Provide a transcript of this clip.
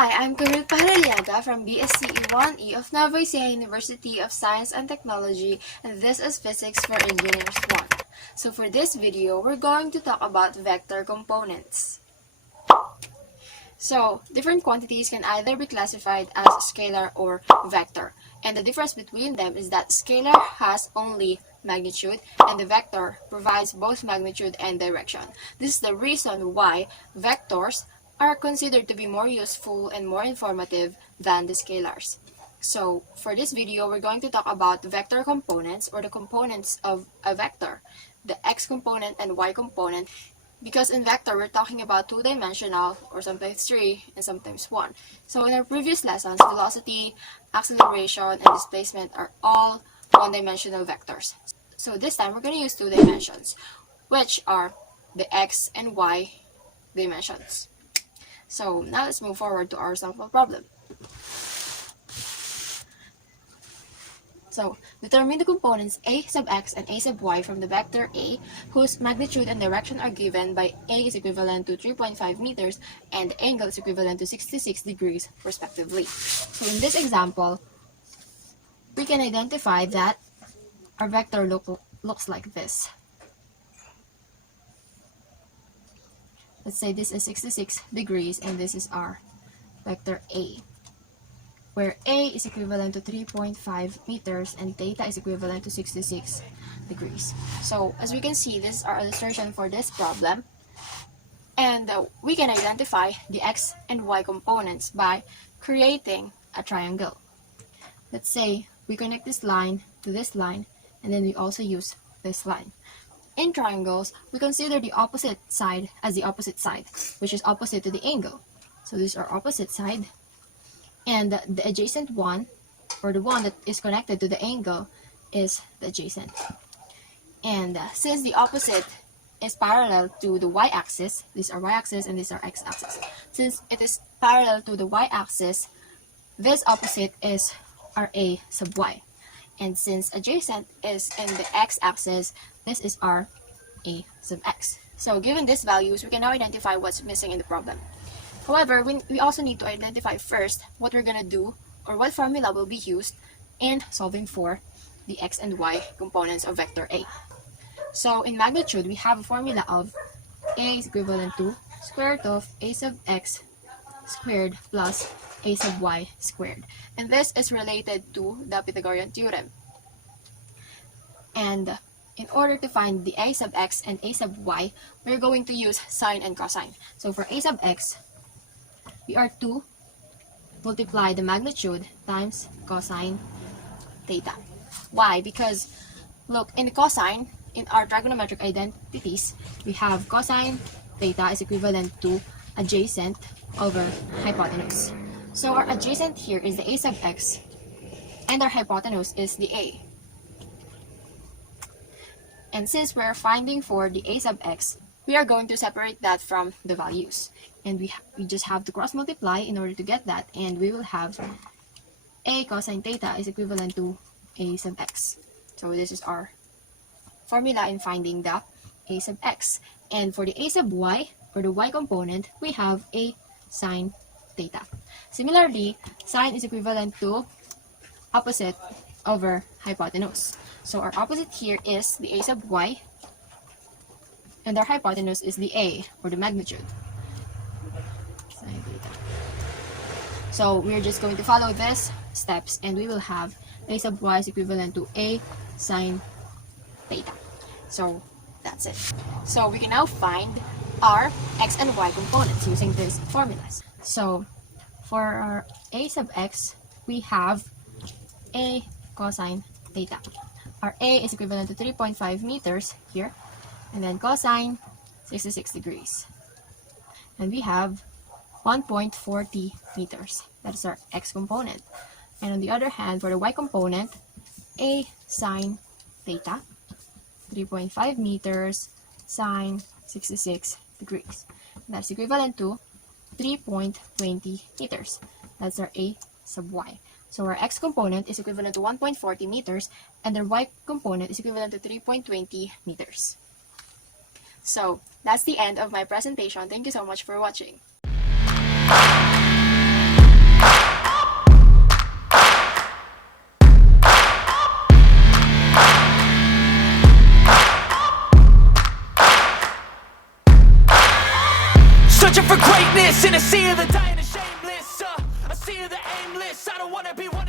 Hi, I'm Camille Pajarillaga from BSCE 1E of Nueva Ecija University of Science and Technology, and this is Physics for Engineers 1. So for this video, we're going to talk about vector components. So, different quantities can either be classified as scalar or vector, and the difference between them is that scalar has only magnitude, and the vector provides both magnitude and direction. This is the reason why vectors are considered to be more useful and more informative than the scalars. So, for this video, we're going to talk about vector components, or the components of a vector, the x component and y component. Because in vector, we're talking about two-dimensional, or sometimes three, and sometimes one. So in our previous lessons, velocity, acceleration, and displacement are all one-dimensional vectors. So this time, we're going to use two dimensions, which are the x and y dimensions. So now let's move forward to our sample problem. So, determine the components a sub x and a sub y from the vector A, whose magnitude and direction are given by a is equivalent to 3.5 meters and the angle is equivalent to 66 degrees, respectively. So, in this example, we can identify that our vector looks like this. Let's say this is 66 degrees and this is our vector A, where A is equivalent to 3.5 meters and theta is equivalent to 66 degrees. So, as we can see, this is our illustration for this problem. And we can identify the x and y components by creating a triangle. Let's say we connect this line to this line, and then we also use this line. In triangles, we consider the opposite side as the opposite side, which is opposite to the angle. So, this is our opposite side. And the adjacent one, or the one that is connected to the angle, is the adjacent. And since the opposite is parallel to the y-axis, this is our y-axis and this is our x-axis. Since it is parallel to the y-axis, this opposite is our a sub y. And since adjacent is in the x-axis, this is our a sub x. So given these values, we can now identify what's missing in the problem. However, we also need to identify first what we're going to do, or what formula will be used in solving for the x and y components of vector A. So in magnitude, we have a formula of A is equivalent to square root of a sub x squared plus a sub y squared. And this is related to the Pythagorean theorem. And in order to find the a sub x and a sub y, we're going to use sine and cosine. So for a sub x, we are to multiply the magnitude times cosine theta. Why? Because, look, in cosine, in our trigonometric identities, we have cosine theta is equivalent to adjacent over hypotenuse. So our adjacent here is the a sub x, and our hypotenuse is the a. And since we're finding for the a sub x, we are going to separate that from the values. And we just have to cross multiply in order to get that, and we will have a cosine theta is equivalent to a sub x. So this is our formula in finding the a sub x. And for the a sub y, or the y component, we have a sine theta. Similarly, sine is equivalent to opposite over hypotenuse. So our opposite here is the a sub y, and our hypotenuse is the a, or the magnitude. So we're just going to follow these steps, and we will have a sub y is equivalent to a sine theta. So that's it. So we can now find our x and y components using these formulas. So for our a sub x, we have a cosine theta. Our a is equivalent to 3.5 meters here, and then cosine 66 degrees. And we have 1.40 meters. That is our x component. And on the other hand, for the y component, a sine theta, 3.5 meters, sine 66 degrees. That's equivalent to 3.20 meters. That's our a sub y. So our x component is equivalent to 1.40 meters, and our y component is equivalent to 3.20 meters. So that's the end of my presentation. Thank you so much for watching. In a sea of the dying and shameless, a sea of the aimless. I don't wanna be one